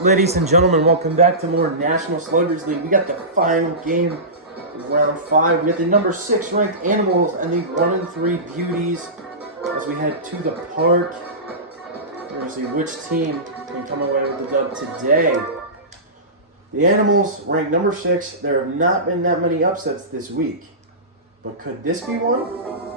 Ladies and gentlemen, welcome back to more National Sluggers League. We got the final game, round 5. We got the number 6 ranked Animals and the 1-3 Beauties as we head to the park. We're going to see which team can come away with the dub today. The Animals ranked number 6. There have not been that many upsets this week, but could this be one?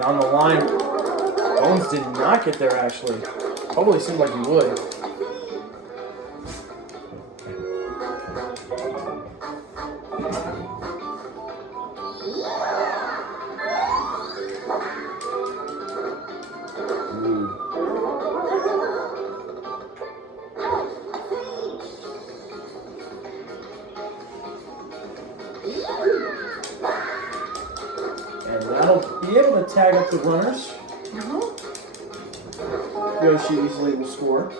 Down the line, Bones did not get there actually. Probably seemed like he would. And that'll be able to tag up the runners. Yoshi easily will score.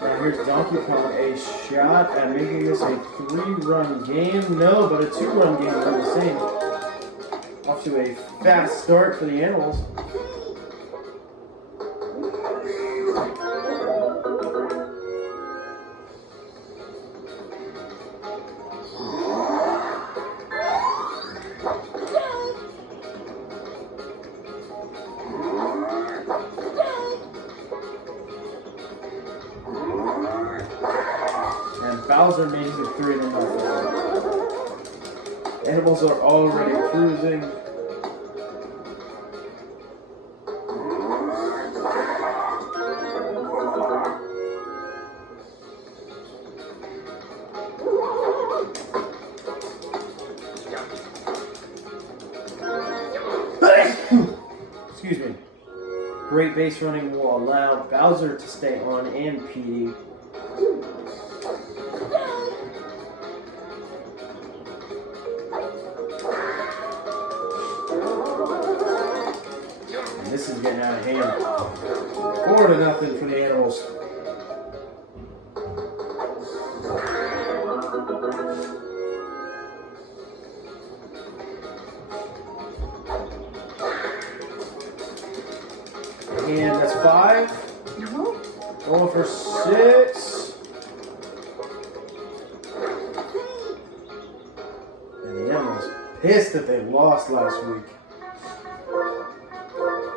Now here's Donkey Kong, a shot at making this a 3-run game. No, but a 2-run game all the same. Off to a fast start for the Animals. Bowser makes it 3-0. Animals are already cruising. Excuse me. Great base running will allow Bowser to stay on and PD. This is getting out of hand. 4-0 for the Animals. And that's 5. Going for 6. And the Animals pissed that they lost last week.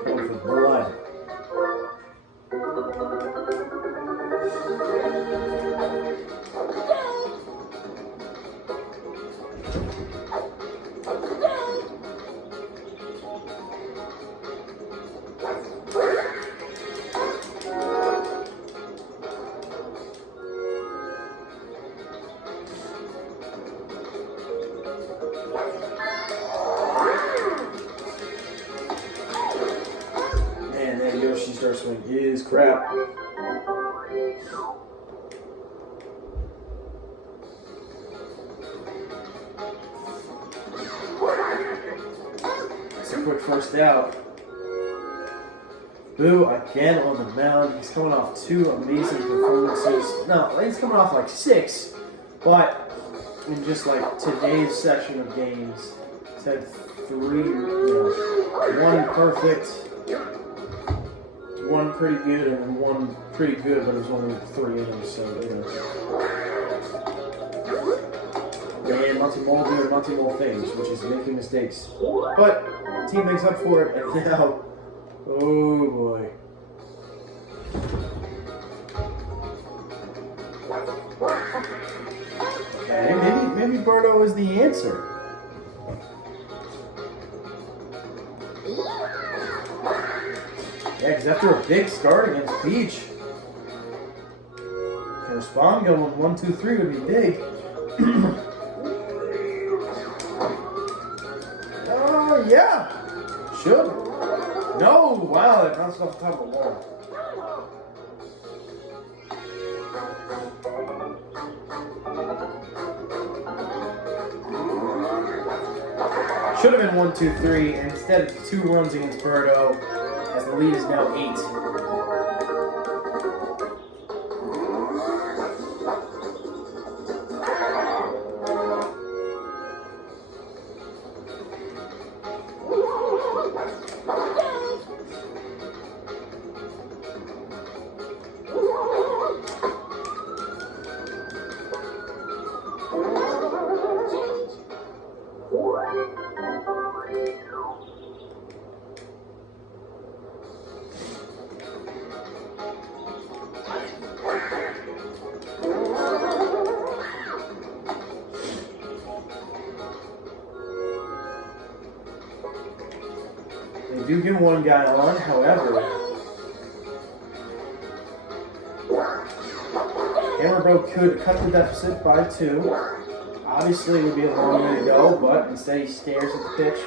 Going for blood. Yoshi's start swing is crap. It's a quick first out. Boo again on the mound. He's coming off 2 amazing performances. No, he's coming off like 6, but in just like today's section of games, he's had 3, 1 perfect. one pretty good and then one pretty good, but it was only 3 innings, so and Monty Mole doing Monty Mole things, which is making mistakes. But team makes up for it, and now, oh boy. Okay, maybe Birdo is the answer. Yeah, because after a big start against Beach, for Spawn going 1, 2, 3 would be big. Oh, yeah. Should. No, wow, that bounced off the top of the wall. Should have been 1, 2, 3, and instead of 2 runs against Birdo, as the lead is now 8. They do get one guy on, however, Hammerbro could cut the deficit by 2. Obviously, it would be a long way to go, but instead he stares at the pitch.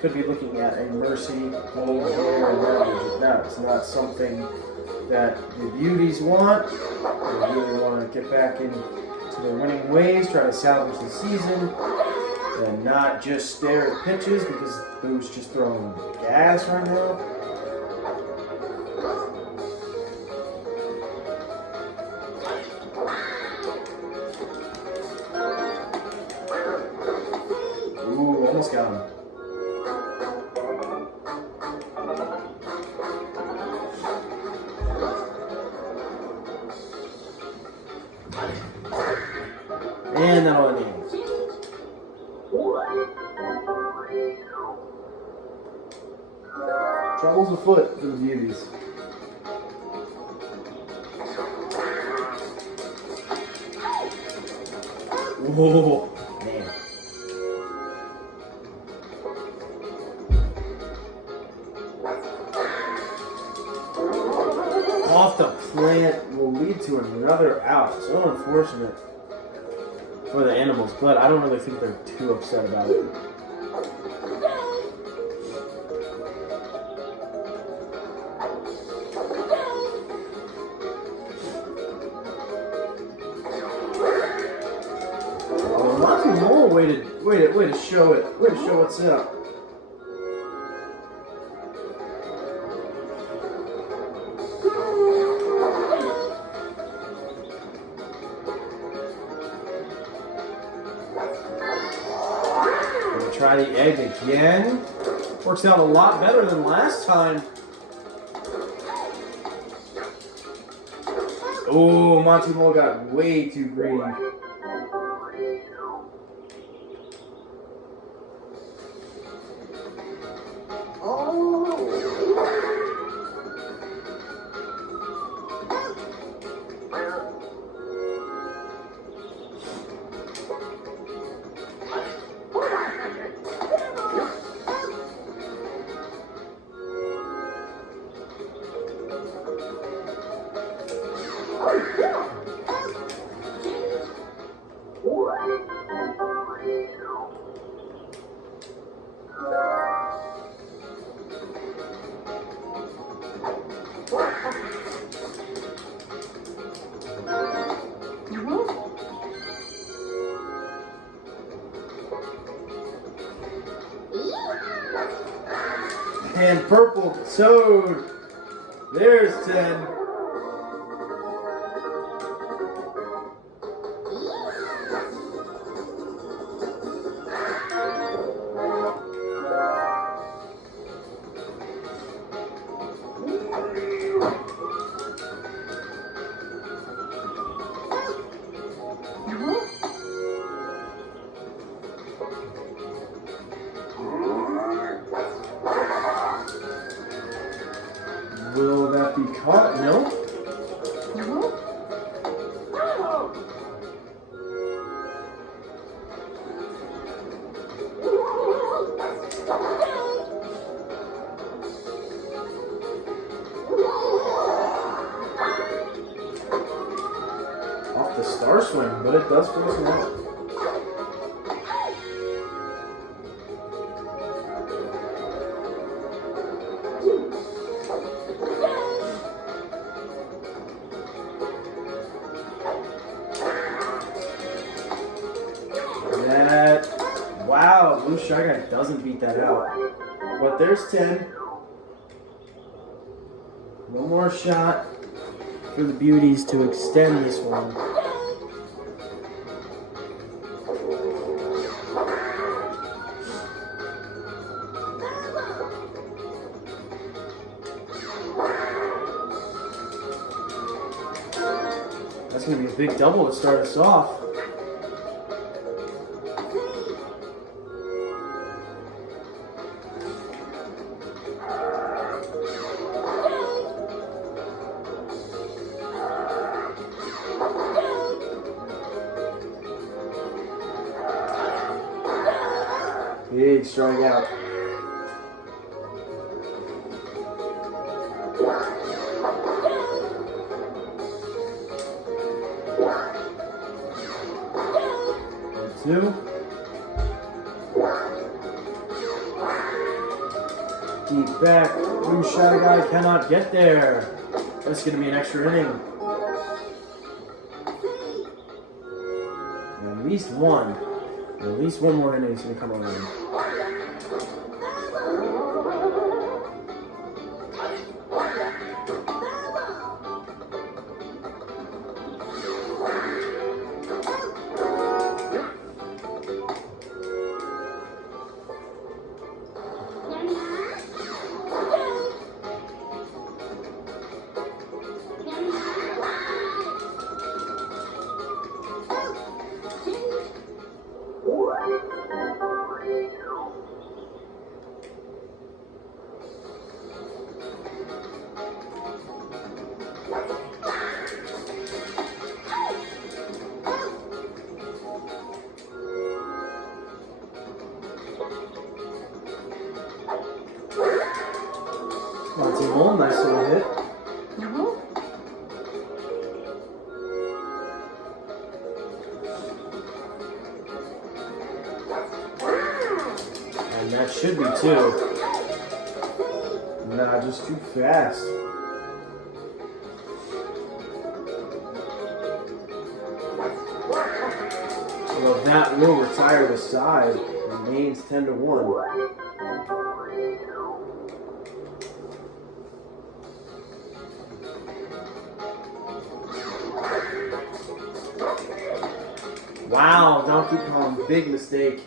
Could be looking at a mercy goal here and that. Now, it's not something that the Beauties want. They really want to get back into their winning ways, try to salvage the season, and not just stare at pitches because Boo's just throwing gas right now. Ooh, almost got him. And then on the game. Troubles afoot for the Beauties. Whoa, man. Off the plant will lead to another out. So unfortunate for the Animals, but I don't really think they're too upset about it. Way to show it. Way to show what's up. Gonna try the egg again. Works out a lot better than last time. Oh, Monty Mole got way too greedy. And purple, so there's 10. caught? No? Off the star swing, but it does force him out. Wow, Blue Shy Guy doesn't beat that out. But there's 10. One more shot for the Beauties to extend this one. That's going to be a big double to start us off. Big strikeout. Two. Deep back. Blue Shy Guy cannot get there. That's going to be an extra inning. At least one. At least one more inning is going to come around. That's a ball, nice little hit. And that should be two. Nah, just too fast. Well, that will retire the side. Remains 10-1. Wow, Donkey Kong, big mistake.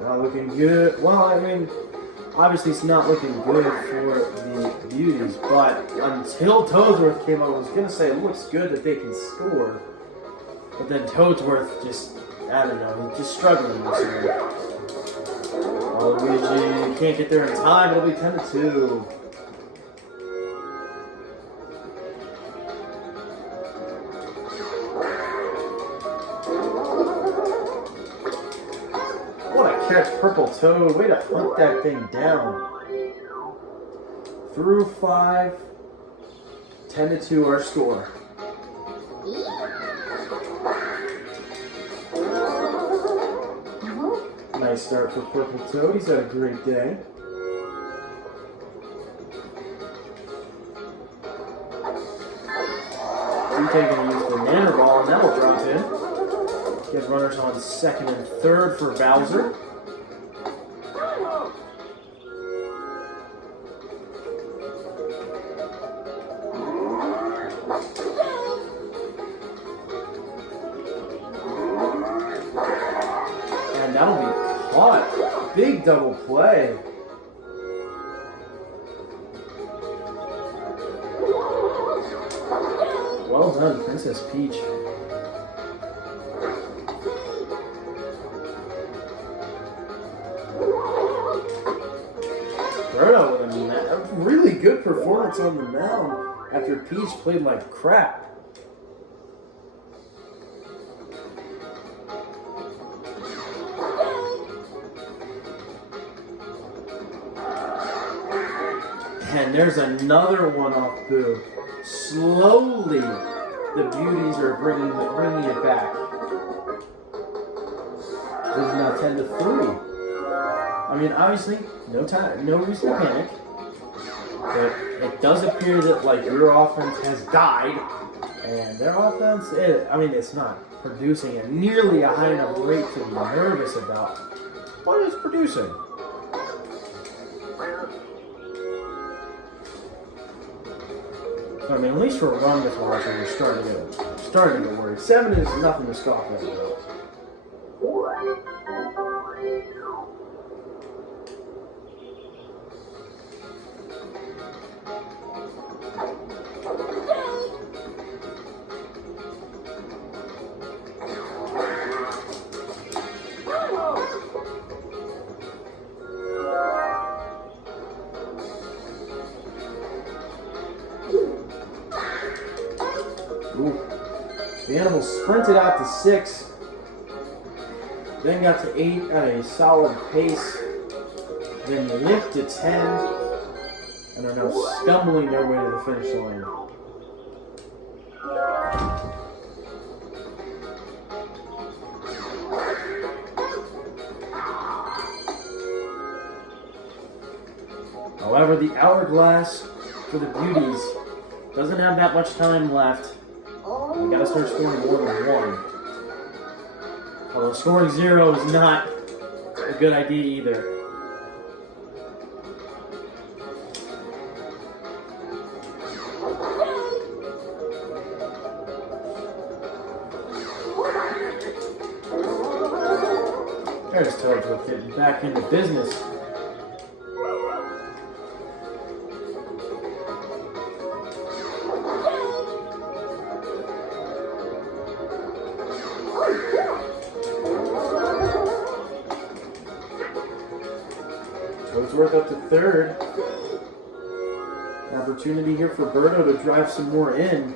Not looking good. Well, I mean, obviously it's not looking good for the Beauties, but until Toadsworth came on, I was going to say it looks good that they can score. But then Toadsworth just, I don't know, he's just struggling this year. Oh, Luigi can't get there in time. It'll be 10-2. What a catch, Purple Toad. Way to hunt that thing down. Through 5, 10-2 our score. Nice start for Purple Toad. He's had a great day. DK going to use the nanner ball, and that'll drop in. Get runners on second and third for Bowser. And that'll be caught. Big double play. Well done, Princess Peach. Birdo with a really good performance on the mound after Peach played like crap. And there's another one-off boo. Slowly, the Beauties are bringing it back. This is now 10-3. I mean, obviously, no reason to panic. But it does appear that like your offense has died, and their offense, it's not producing at nearly a high enough rate to be nervous about, but it's producing. So, I mean, at least for a run differential, you're starting to get worried. 7 is nothing to scoff at. Ooh. The Animals sprinted out to 6, then got to 8 at a solid pace, then limped to 10, and are now stumbling their way to the finish line. However, the hourglass for the Beauties doesn't have that much time left. We gotta start scoring more than 1. Although scoring 0 is not a good idea either. There's Toadsworth getting back into business. Toadsworth up to 3rd. Opportunity here for Birdo to drive some more in.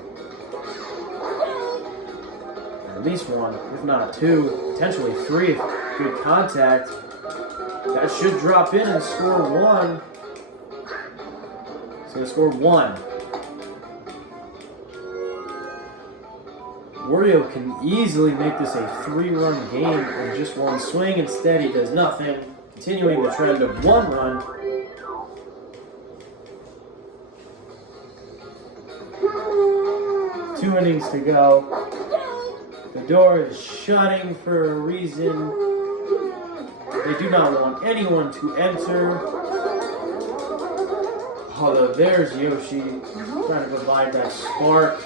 At least 1, if not 2, potentially 3 if good contact. That should drop in and score 1. He's going to score 1. Wario can easily make this a 3-run game in just 1 swing. Instead, he does nothing, continuing the trend of 1 run. Two innings to go. The door is shutting for a reason. They do not want anyone to enter. Although there's Yoshi trying to provide that spark.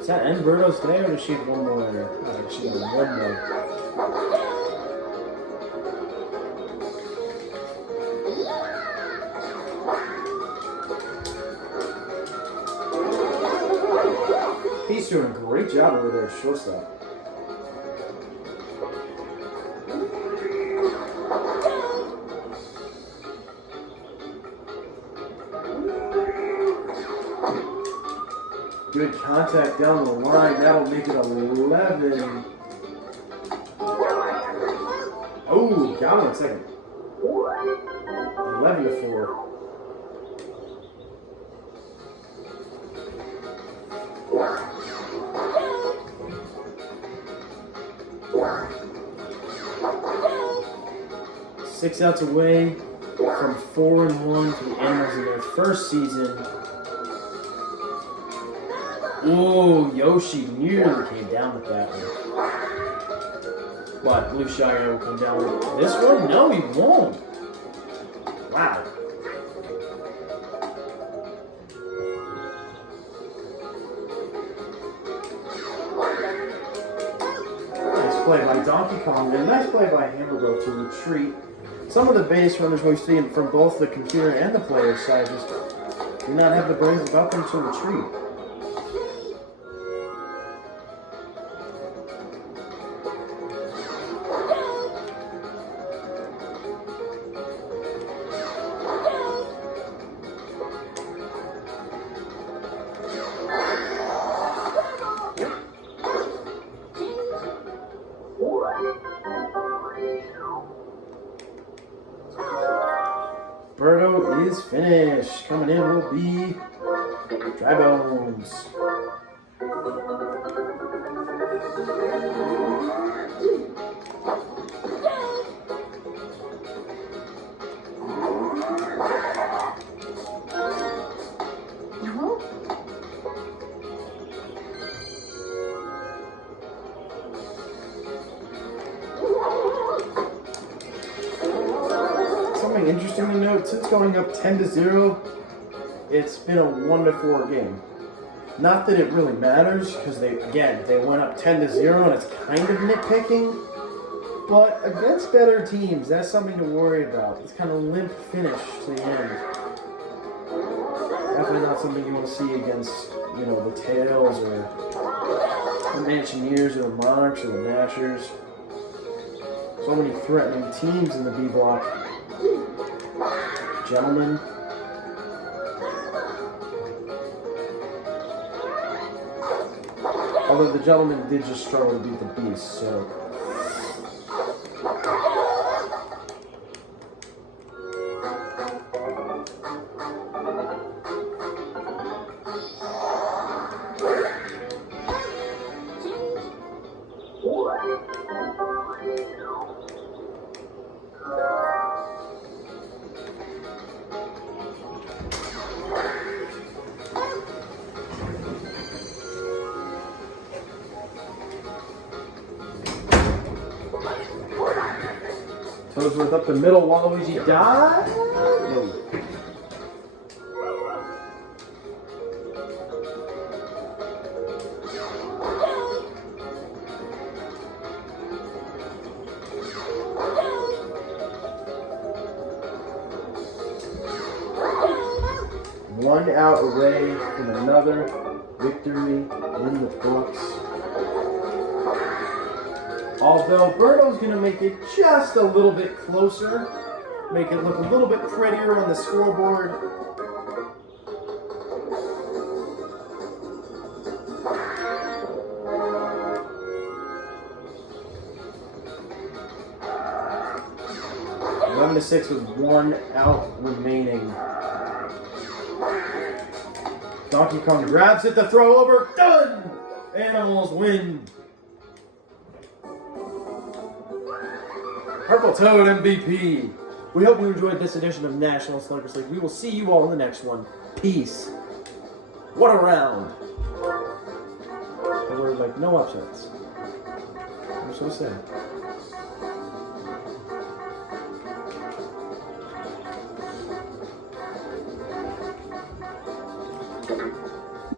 Is that end Birdo's today, or does she have 1 more later? She has 1 more. He's doing a great job over there at shortstop. Good contact down the line. That'll make it 11. Oh, got him in second. 11-4. Six outs away from 4-1 for the Animals in their first season. Ooh, Yoshi nearly came down with that one. But Blue Shy Guy will come down with this one? No, he won't. Wow. Nice play by Donkey Kong and nice play by Hamburger to retreat. Some of the base runners we've seen from both the computer and the player side just do not have the brains about them to retreat. Birdo is finished. Coming in will be Dry Bones. Something interesting to note, since going up 10-0, it's been a 1-4 game. Not that it really matters, because they went up 10-0 and it's kind of nitpicking. But against better teams, that's something to worry about. It's kind of limp finish to the end. Definitely not something you want to see against, you know, the Tails or the Mansioneers or the Monarchs or the Mashers. So many threatening teams in the B block. Gentlemen. Although the Gentlemen did just struggle to beat the Beast, so. Toadsworth up the middle, Waluigi dies. One out away from another victory in the books. Although Birdo's going to make it just a little bit closer, make it look a little bit prettier on the scoreboard. Eleven to 6 with one out remaining. Donkey Kong grabs it, the throw over, done! Animals win. Purple Toad MVP. We hope you enjoyed this edition of National Sluggers League. We will see you all in the next one. Peace. What a round. There were like no upsets. I'm so sad.